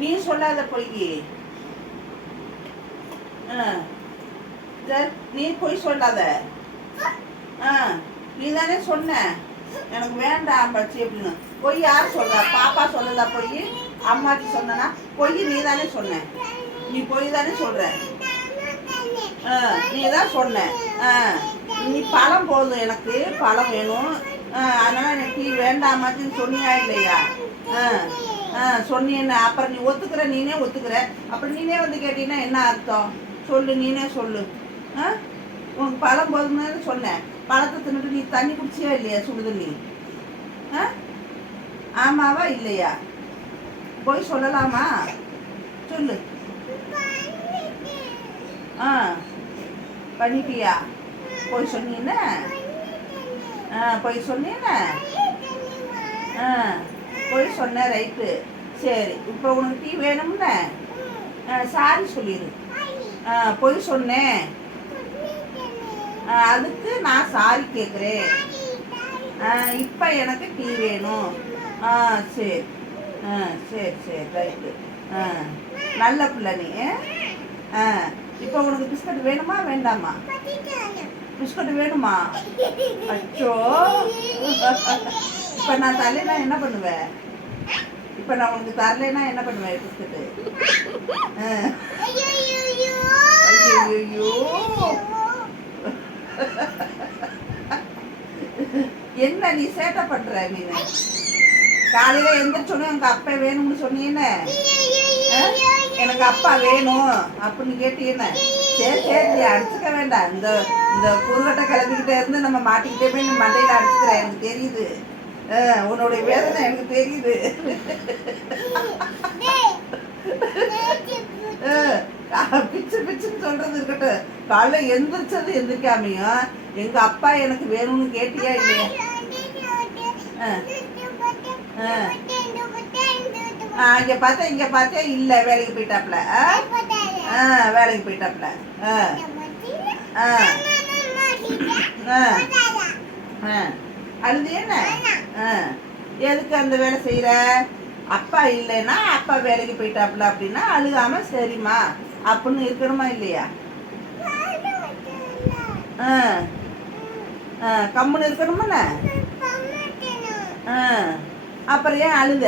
நீ சொல்லாத பொய். நீ பொய் சொல்லாத. நீ தானே சொன்ன எனக்கு வேண்டாம் பச்சி அப்படின்னு. பொய் யார் சொல்றா? பாப்பா சொல்லதா பொய்? அம்மாச்சி சொன்னா பொய்? நீ தானே சொன்ன. நீ பொய் தானே சொல்ற. நீ தான் சொன்ன. நீ பழம் போதும், எனக்கு பழம் வேணும், அதனால எனக்கு டீ வேண்டாமாச்சின்னு சொன்னியா இல்லையா? சொன்னீன்னு அப்புறம் நீ ஒத்துக்கிற, நீனே ஒத்துக்கிற. அப்புறம் நீனே வந்து கேட்டீங்கன்னா என்ன அர்த்தம் சொல்லு, நீனே சொல்லு. உனக்கு பழம் போதும்னு சொன்னேன். பழத்தை தின்னுட்டு நீ தண்ணி குடிச்சியா இல்லையா? சுடுதண்ணி. ஆமாவா இல்லையா? போய் சொல்லலாமா? சொல்லு. பண்ணிட்டியா? போய் சொன்னீன? போய் சொன்னீன? போய் சொன்ன, ரைட்டு. சரி, இப்போ உனக்கு டீ வேணும்னு சாரி சொல்லிடு. போய் சொன்னேன், அதுக்கு நான் சாரி கேட்குறேன். இப்போ எனக்கு டீ வேணும். சரி சரி சரி, ரைட்டு. நல்ல பிள்ளை நீ. இப்போ உனக்கு பிஸ்கட் வேணுமா வேண்டாமா? பிஸ்கட் வேணுமா? அச்சோ, இப்போ நான் தரலைன்னா என்ன பண்ணுவேன்? இப்போ நான் உனக்கு தரலைன்னா என்ன பண்ணுவேன் பிஸ்கட்டு? ஐயோ, என்ன நீ சேட்டை பண்ற? நீ காலையில எந்திரிச்சோன்னு எனக்கு அப்பா வேணும்னு சொன்னீன்னு, எனக்கு அப்பா வேணும் அப்படின்னு கேட்டீங்க. சரி சரி, நீ அடிச்சுக்க வேண்டாம். இந்த இந்த குறுகட்டை கிளம்பிக்கிட்டே இருந்து நம்ம மாட்டிக்கிட்டே போய் நீ மண்டையில அடிச்சுக்கிற, எனக்கு தெரியுது. உன்னுடைய வேதனை எனக்கு தெரியுது. பிச்சு பிச்சுன்னு சொல்றது இருக்கட்டும், காலைல எந்திரிச்சது எந்திரிக்காமையும் எங்க அப்பா எனக்கு வேணும்னு கேட்டியா இல்லையா? இங்க பார்த்தா இல்ல, வேலைக்கு போயிட்டாப்ல. வேலைக்கு போயிட்டாப்ல. அழுது என்ன? எதுக்கு அந்த வேலை செய்யற? அப்பா இல்லைன்னா அப்பா வேலைக்கு போயிட்டாப்ல அப்படின்னா அழுகாம சரிம்மா அப்படின்னு இருக்கணுமா இல்லையா? கம்முன்னு இருக்கணுமா? அப்புறம் ஏன் அழுத?